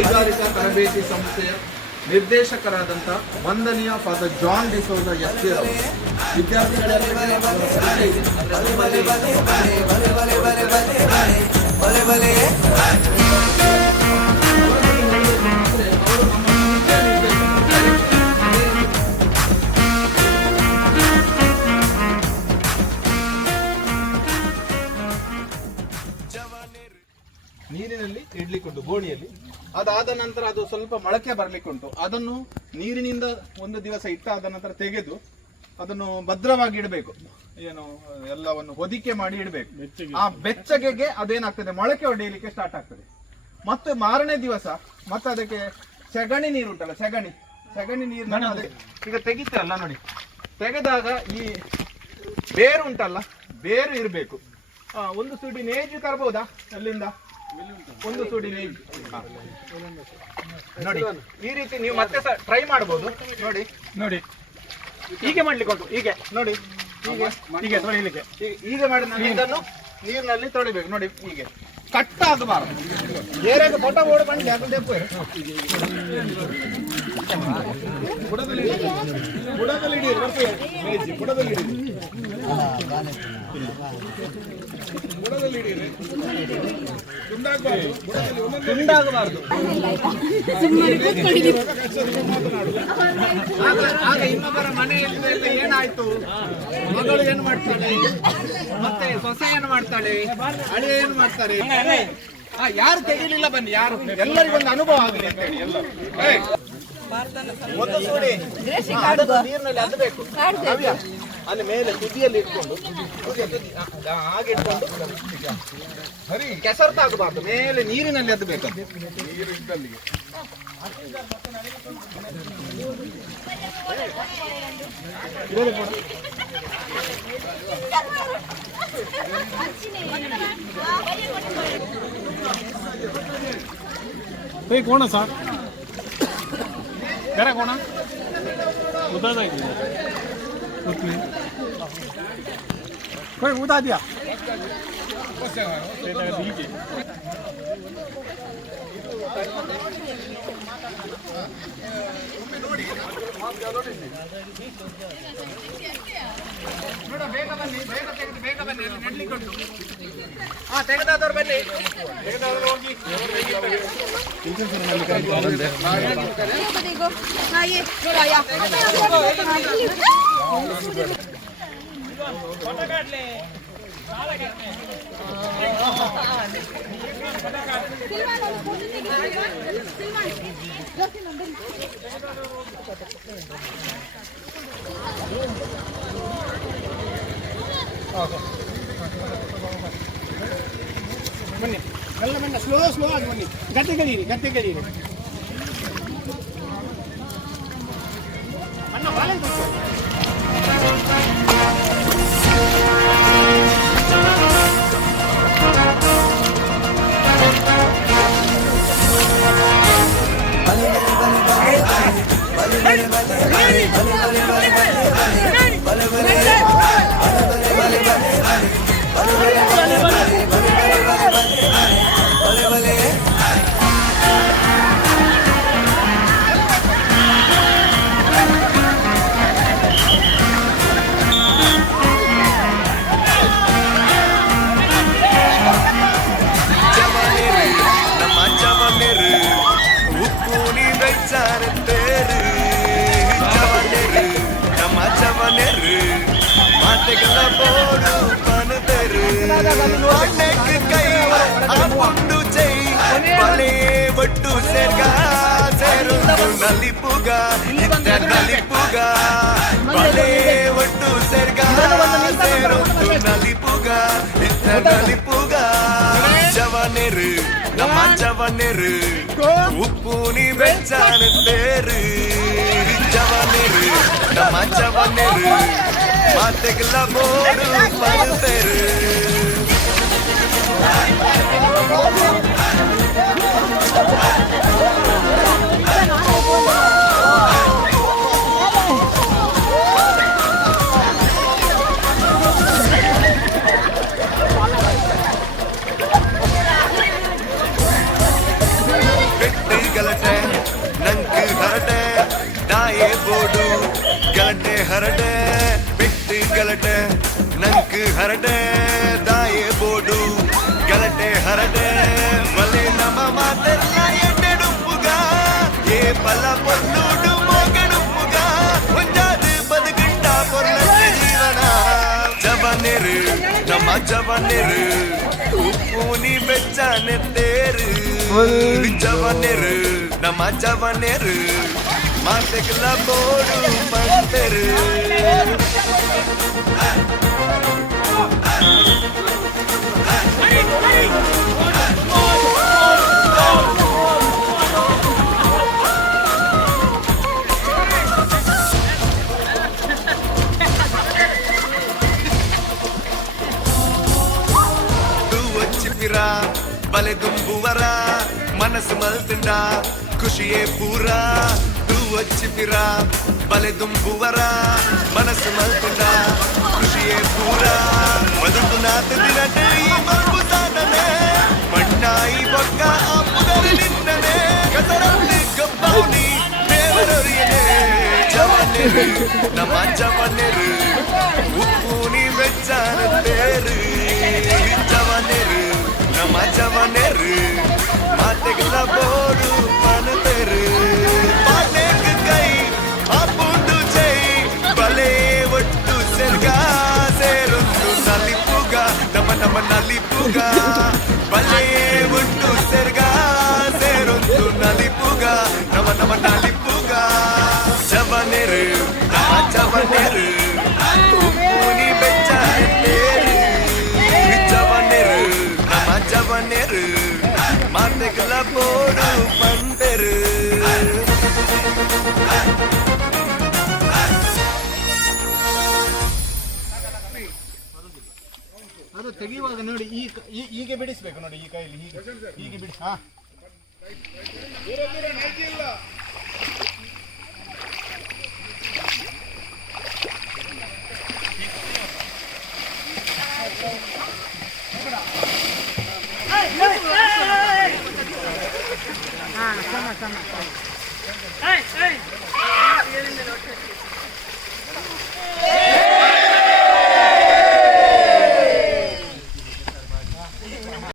ಕೈಗಾರಿಕಾ ತರಬೇತಿ ಸಂಸ್ಥೆಯ ನಿರ್ದೇಶಕರಾದಂಥ ವಂದನೀಯ ಫಾದರ್ ಜಾನ್ ಡಿಸೋಜ ಎಸ್ಪಿ ಅವರು ವಿದ್ಯಾರ್ಥಿಗಳೆಲ್ಲರಿಗೂ ನೀರಿನಲ್ಲಿ ಇಡ್ಲಿಕ್ಕುಂಟು ಗೋಣಿಯಲ್ಲಿ. ಅದಾದ ನಂತರ ಅದು ಸ್ವಲ್ಪ ಮೊಳಕೆ ಬರ್ಲಿಕ್ಕುಂಟು. ಅದನ್ನು ನೀರಿನಿಂದ ಒಂದು ದಿವಸ ಇಟ್ಟಾದ ನಂತರ ತೆಗೆದು ಅದನ್ನು ಭದ್ರವಾಗಿ ಇಡಬೇಕು. ಏನು ಎಲ್ಲವನ್ನು ಹೊದಿಕೆ ಮಾಡಿ ಇಡಬೇಕು. ಆ ಬೆಚ್ಚಗೆಗೆ ಅದೇನಾಗ್ತದೆ, ಮೊಳಕೆ ಹೊಡೆಯಲಿಕ್ಕೆ ಸ್ಟಾರ್ಟ್ ಆಗ್ತದೆ. ಮತ್ತೆ ಮಾರನೇ ದಿವಸ ಮತ್ತೆ ಅದಕ್ಕೆ ಸೆಗಣಿ ನೀರು ಉಂಟಲ್ಲ, ಸೆಗಣಿ ನೀರು ಈಗ ತೆಗಿತಲ್ಲ ನೋಡಿ. ತೆಗೆದಾಗ ಈ ಬೇರು ಉಂಟಲ್ಲ, ಬೇರು ಇರಬೇಕು. ಒಂದು ಸುಡಿ ನೇಜು ತರಬಹುದಾ ಅಲ್ಲಿಂದ? ಒಂದು ಸುಡಿ ನೇಜು ನೋಡಿ. ಈ ರೀತಿ ನೀವು ಮತ್ತೆ ಟ್ರೈ ಮಾಡಬಹುದು. ನೋಡಿ ಹೀಗೆ ಮಾಡ್ಲಿಕ್ಕೆ ಉಂಟು. ಹೀಗೆ ನೋಡಿ, ಹೀಗೆ ತೊಳಿಲಿಕ್ಕೆ. ಹೀಗೆ ಮಾಡಿ ಇದನ್ನು ನೀರಿನಲ್ಲಿ ತೊಳಿಬೇಕು. ನೋಡಿ ಹೀಗೆ ಕಟ್ ಆಗಬಾರದು. ಬೇರೆ ಫೋಟೋ ಓಡ್ ಬಂದು ಅದು ದೆಪ್ಪು ತುಂಡಾಗಬಾರದು. ಆಗ ಇನ್ನೊಬ್ಬರ ಮನೆಯಲ್ಲಿ ಏನಾಯ್ತು, ಮಗಳು ಏನು ಮಾಡ್ತಾಳೆ, ಮತ್ತೆ ಸೊಸೆ ಏನು ಮಾಡ್ತಾಳೆ, ಅಳಿಯ ಏನು ಮಾಡ್ತಾರೆ, ಯಾರು ತೆಗಿಲಿಲ್ಲ ಬನ್ನಿ, ಯಾರು ಎಲ್ಲರಿಗೊಂದು ಅನುಭವ ಆಗಲಿ ಅಂತ ಹೇಳಿ ಎಲ್ಲರೂ ಒಂದು ಸೂಡಿ ನೀರಿನಲ್ಲಿ ಅದ್ದಬೇಕು. ಅಲ್ಲಿ ಮೇಲೆ ತುದಿಯಲ್ಲಿ ಇಟ್ಕೊಂಡು ಹಾಗೆ ಇಟ್ಕೊಂಡು ಕೆಸರು ತಾಗಬಾರ್ದು, ಮೇಲೆ ನೀರಿನಲ್ಲಿ ಅದ್ದಬೇಕು. ನೀರು ಇದ್ದಲ್ಲಿಗೆ कौन है सर? करा कौन है? उदा था कोई उदा दिया ಬೇಗ ಬನ್ನಿ, ಬೇಗ ಬನ್ನಿ, ನೆಡ್ಲಿಕ್ಕುಂಟು. ತೆಗೆದಾದವ್ರು ಬನ್ನಿ, ತೆಗೆದಾದವ್ರು ಹೋಗಿ. ಬನ್ನಿ, ಎಲ್ಲ ಬನ್ನಿ, ಸ್ಲೋ ಆಗಿ ಬನ್ನಿ. ಗಟ್ಟಿ ಕದೀರಿ ಅಣ್ಣ ಬಾಳೆ ಒಟ್ಟು ನಲಿಪುಗ ನಲಿಪುಗ ಬಲೆ ಒಟ್ಟು ಸೇರ್ಗ ಸೇರೊಂದು ನಲಿಪುಗ ನಲಿಪುಗ ಜವನೆರು ನಮ್ಮ ಜವನೆರು ಉಪ್ಪು ನೀ ಬೆಚ್ಚಾನುತ್ತೇರು ಜವನೆರು ನಮ್ಮ ಜವನೆರು ಮಾತೆಗಳ ಬೋಡು ಬರುತ್ತೇರು ಹರಡೆ ಬಿಟ್ಟು ಗಲಟೆ ನಂಕು ಹರಡೆ ದಾಯೆ ಬೋಡು ಗಲಟೆ ಹರಡೆ ಬಲೆ ನಮ್ಮ ಮಾತೆಲ್ಲ ಎಣ್ಣೆಡುಪ್ಪುಗ ಏ ಬಲ ಪೊನ್ನೂಡು ಮೋಗಡುಪ್ಪುಗ ಒಂಜಾದು ಬದುಕಿಂಡ ಪೊರ್ಲತ್ತೆ ಜೀವನ ಜವನೆರು ನಮ್ಮ ಜವನೆರು ಉಪ್ಪು ನೀ ಬೆಚ್ಚನೆತ್ತೇರು ಜವನೆರು ನಮ್ಮ ಜವನೆರು ಮಾತೆಗಳ ಬೋಡು ಬಂದರು వచ్చిపిర ಬಲೆ ದುಂಬುವರ ಮನಸ್ಸು ಮಲ್ತಿಂಡ ಖುಷಿಯೇ ಪೂರ వచ్చిపిర ಬಲೆ ದುಂಬುವರ ಮನಸ್ಸು ಮಲ್ತಿಂಡ ಖುಷಿಯೇ ಪೂರ ಬದುಕು ನಾತಿನಟೆ ಈ ಮಬ್ಬು ಸಾಧನೆ ಮಣ್ಣಾಯಿ ಬೊಕ್ಕ ಅಪ್ಪುಗರಿ ನಿಂದನೆ ಕಸರಲ್ಲಿ ಗಬ್ಬೌನಿ ದೇವರೊರಿಯನೆ ಜವನೆರು ನಮ್ಮ ಜವನೆರು ಉಪ್ಪು ನೀ ಬೆಚ್ಚನೆತ್ತೇರು ಜವನೆರು ನಮ್ಮ ಜವನೆರು ಮಾತೆಗಳ ಬೋಡು ಮನತೆರು ಪಾಟೆಗೆ ಕೈ ಆಪುಂಡು ಜೈ ಬಲೆ ಒಟ್ಟು ಸೆರ್ಗ ಸೇರೊಂದು ನಲಿಪುಗ ನಮ್ಮ ನಲಿಪುಗ ಬಲೆ ಒಟ್ಟು ಸೆರ್ಗ ಸೇರೊಂದು ನಲಿಪುಗ ನಮ್ಮ ನಲಿಪುಗ ಜವನೆರು ನಮ್ಮ ಜವನೆರು ಉಪ್ಪುನಿ ಬೆಚ್ಚನೆತ್ತೇರು ಜವನೆರು ನಮ್ಮ ಜವನೆರು ಮಾತೆಗಳ ಬೋಡು ಬಂದರು ಅದು ತೆಗೆಯುವಾಗ ನೋಡಿ ಹೀಗೆ ಬಿಡಿಸ್ಬೇಕು ನೋಡಿ ಈ ಕೈಯಲ್ಲಿ ಹೀಗೆ ಬಿಡಿ ಹಾ sama.